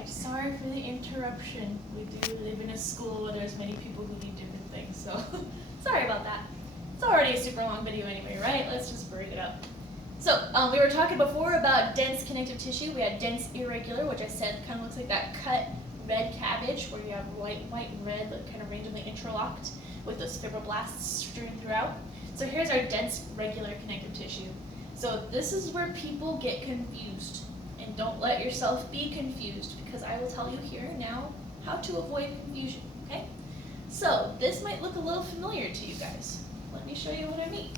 Alright, sorry for the interruption. We do live in a school where there's many people who need different things, so sorry about that. It's already a super long video anyway, right? Let's just break it up. So, we were talking before about dense connective tissue. We had dense irregular, which I said kind of looks like that cut red cabbage where you have white, and red, like kind of randomly interlocked with those fibroblasts strewn throughout. So here's our dense regular connective tissue. So this is where people get confused. And don't let yourself be confused, because I will tell you here and now how to avoid confusion, okay? So this might look a little familiar to you guys. Let me show you what I mean.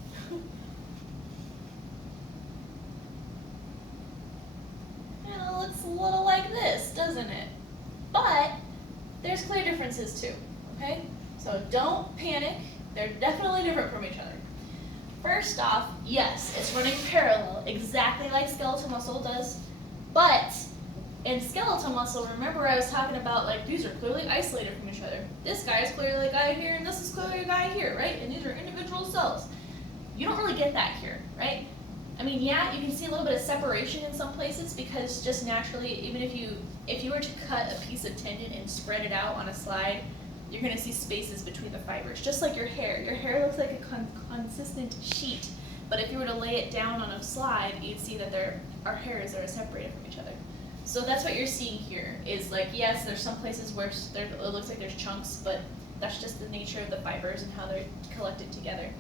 And it looks a little like this, doesn't it? But there's clear differences too, okay? So don't panic. They're definitely different from each other. First off, yes, it's running parallel, exactly like skeletal muscle does. But in skeletal muscle, remember I was talking about like these are clearly isolated from each other. This guy is clearly a guy here, and this is clearly a guy here, right? And these are individual cells. You don't really get that here, right? I mean, yeah, you can see a little bit of separation in some places because just naturally, even if you were to cut a piece of tendon and spread it out on a slide, you're going to see spaces between the fibers, just like your hair. Your hair looks like a consistent sheet, but if you were to lay it down on a slide, you'd see that our hairs are separated from each other. So that's what you're seeing here, is like, yes, there's some places where it looks like there's chunks, but that's just the nature of the fibers and how they're collected together.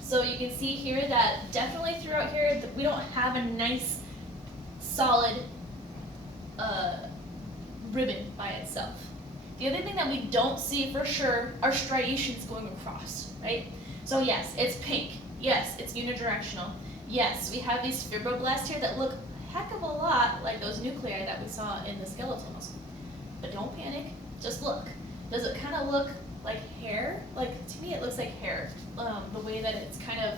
So you can see here that definitely throughout here, we don't have a nice, solid ribbon by itself. The other thing that we don't see for sure are striations going across, right? So yes, it's pink. Yes, it's unidirectional. Yes, we have these fibroblasts here that look a heck of a lot like those nuclei that we saw in the skeletal muscle. But don't panic, just look. Does it kind of look like hair? Like, to me it looks like hair, the way that it's kind of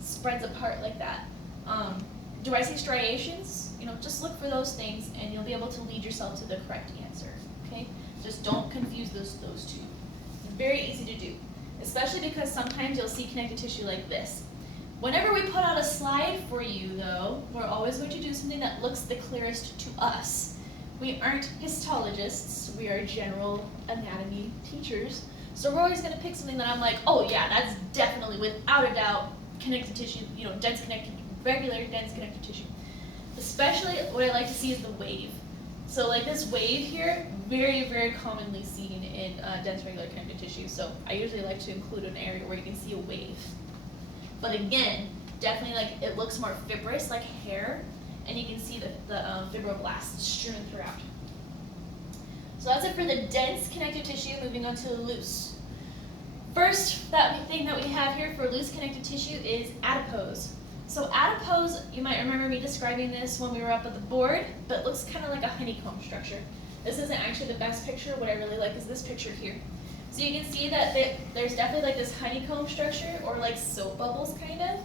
spreads apart like that. Do I see striations? You know, just look for those things and you'll be able to lead yourself to the correct answer, okay? Just don't confuse those two. It's very easy to do, especially because sometimes you'll see connective tissue like this. Whenever we put out a slide for you, though, we're always going to do something that looks the clearest to us. We aren't histologists, we are general anatomy teachers, so we're always going to pick something that I'm like, oh yeah, that's definitely, without a doubt, connective tissue, you know, regular dense connective tissue. Especially what I like to see is the wave. So like this wave here, very, very commonly seen in dense regular connective tissue. So I usually like to include an area where you can see a wave. But again, definitely like it looks more fibrous, like hair, and you can see the fibroblasts strewn throughout. So that's it for the dense connective tissue. Moving on to loose. First, thing that we have here for loose connective tissue is adipose. So adipose, you might remember me describing this when we were up at the board, but it looks kind of like a honeycomb structure. This isn't actually the best picture. What I really like is this picture here. So you can see that there's definitely like this honeycomb structure, or like soap bubbles kind of,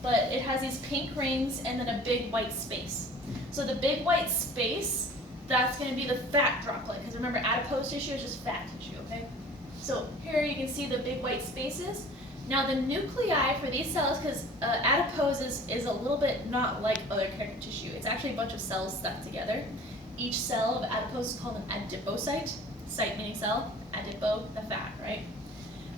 but it has these pink rings and then a big white space. So the big white space, that's going to be the fat droplet, because remember adipose tissue is just fat tissue, okay? So here you can see the big white spaces. Now the nuclei for these cells, because adipose is a little bit not like other connective tissue. It's actually a bunch of cells stuck together. Each cell of adipose is called an adipocyte. Cyte meaning cell, adipo, the fat, right?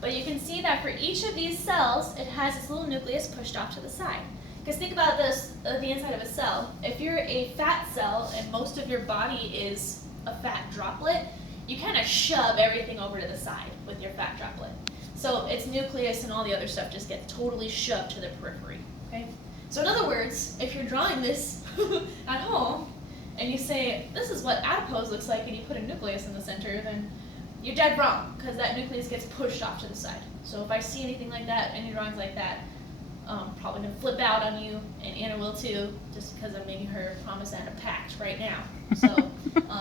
But you can see that for each of these cells, it has this little nucleus pushed off to the side. Because think about this, the inside of a cell. If you're a fat cell and most of your body is a fat droplet, you kind of shove everything over to the side with your fat droplet. So its nucleus and all the other stuff just gets totally shoved to the periphery, okay? So in other words, if you're drawing this at home, and you say, this is what adipose looks like, and you put a nucleus in the center, then you're dead wrong, because that nucleus gets pushed off to the side. So if I see anything like that, any drawings like that, probably going to flip out on you, and Anna will too, just because I'm making her promise and a pact right now. So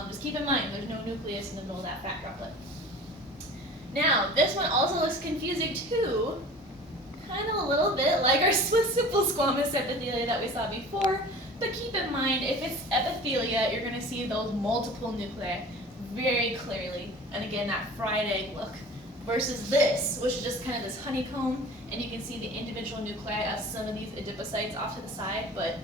just keep in mind, there's no nucleus in the middle of that fat droplet. Now, this one also looks confusing too, kind of a little bit like our simple squamous epithelia that we saw before, but keep in mind, if it's epithelia, you're going to see those multiple nuclei very clearly, and again, that fried egg look, versus this, which is just kind of this honeycomb, and you can see the individual nuclei of some of these adipocytes off to the side, but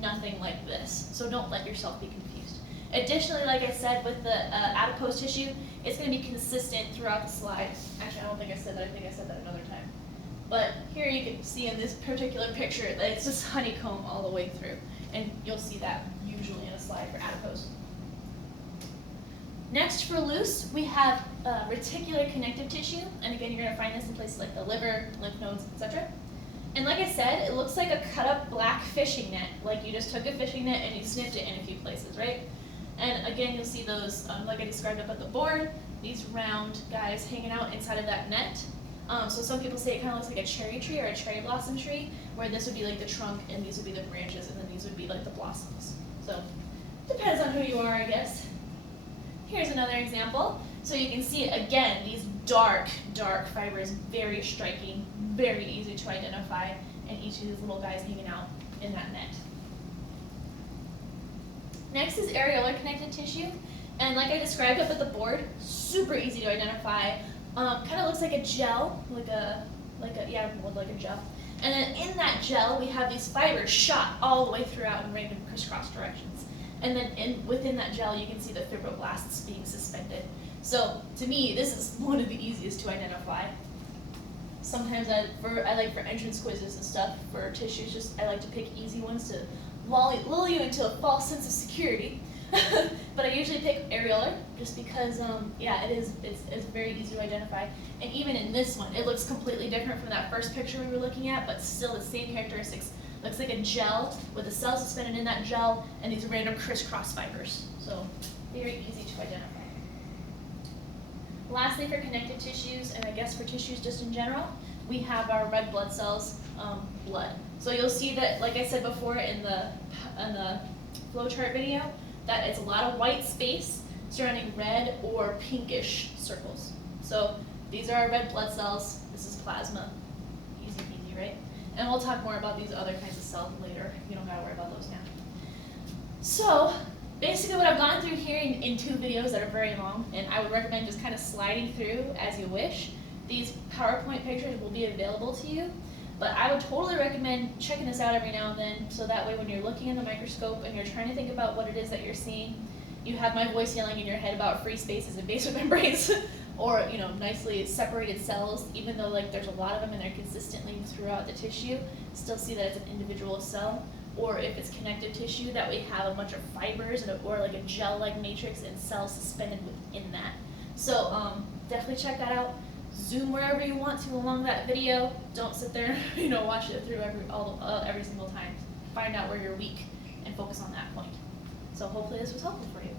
nothing like this. So don't let yourself be confused. Additionally, like I said, with the adipose tissue, it's going to be consistent throughout the slide. Actually, I don't think I said that. I think I said that another time. But here you can see in this particular picture that it's just honeycomb all the way through. And you'll see that usually in a slide for adipose. Next, for loose, we have reticular connective tissue. And again, you're going to find this in places like the liver, lymph nodes, etc. And like I said, it looks like a cut up black fishing net. Like you just took a fishing net and you snipped it in a few places, right? And again, you'll see those, like I described up at the board, these round guys hanging out inside of that net. So some people say it kind of looks like a cherry tree or a cherry blossom tree, where this would be like the trunk and these would be the branches and then these would be like the blossoms. So depends on who you are, I guess. Here's another example. So you can see, again, these dark, dark fibers, very striking, very easy to identify, and each of these little guys hanging out in that net. Next is areolar connective tissue, and like I described up at the board, super easy to identify. Kind of looks like a gel, like a gel. And then in that gel, we have these fibers shot all the way throughout in random crisscross directions. And then within that gel, you can see the fibroblasts being suspended. So to me, this is one of the easiest to identify. Sometimes I like for entrance quizzes and stuff for tissues, I like to pick easy ones to lull you into a false sense of security. But I usually pick areolar just because, it's very easy to identify. And even in this one, it looks completely different from that first picture we were looking at, but still the same characteristics. Looks like a gel with the cells suspended in that gel and these random crisscross fibers. So very easy to identify. Lastly, for connective tissues, and I guess for tissues just in general, we have our red blood cells, blood. So you'll see that, like I said before in the flowchart video, that it's a lot of white space surrounding red or pinkish circles. So these are our red blood cells. This is plasma. Easy peasy, right? And we'll talk more about these other kinds of cells later. You don't gotta worry about those now. So basically what I've gone through here in 2 videos that are very long, and I would recommend just kind of sliding through as you wish. These PowerPoint pictures will be available to you, but I would totally recommend checking this out every now and then, so that way when you're looking in the microscope and you're trying to think about what it is that you're seeing, you have my voice yelling in your head about free spaces and basement membranes, or nicely separated cells, even though there's a lot of them and they're consistently throughout the tissue, still see that it's an individual cell. Or if it's connective tissue, that we have a bunch of fibers or like a gel-like matrix and cells suspended within that. So definitely check that out. Zoom wherever you want to along that video. Don't sit there, watch it through every single time. Find out where you're weak and focus on that point. So hopefully this was helpful for you.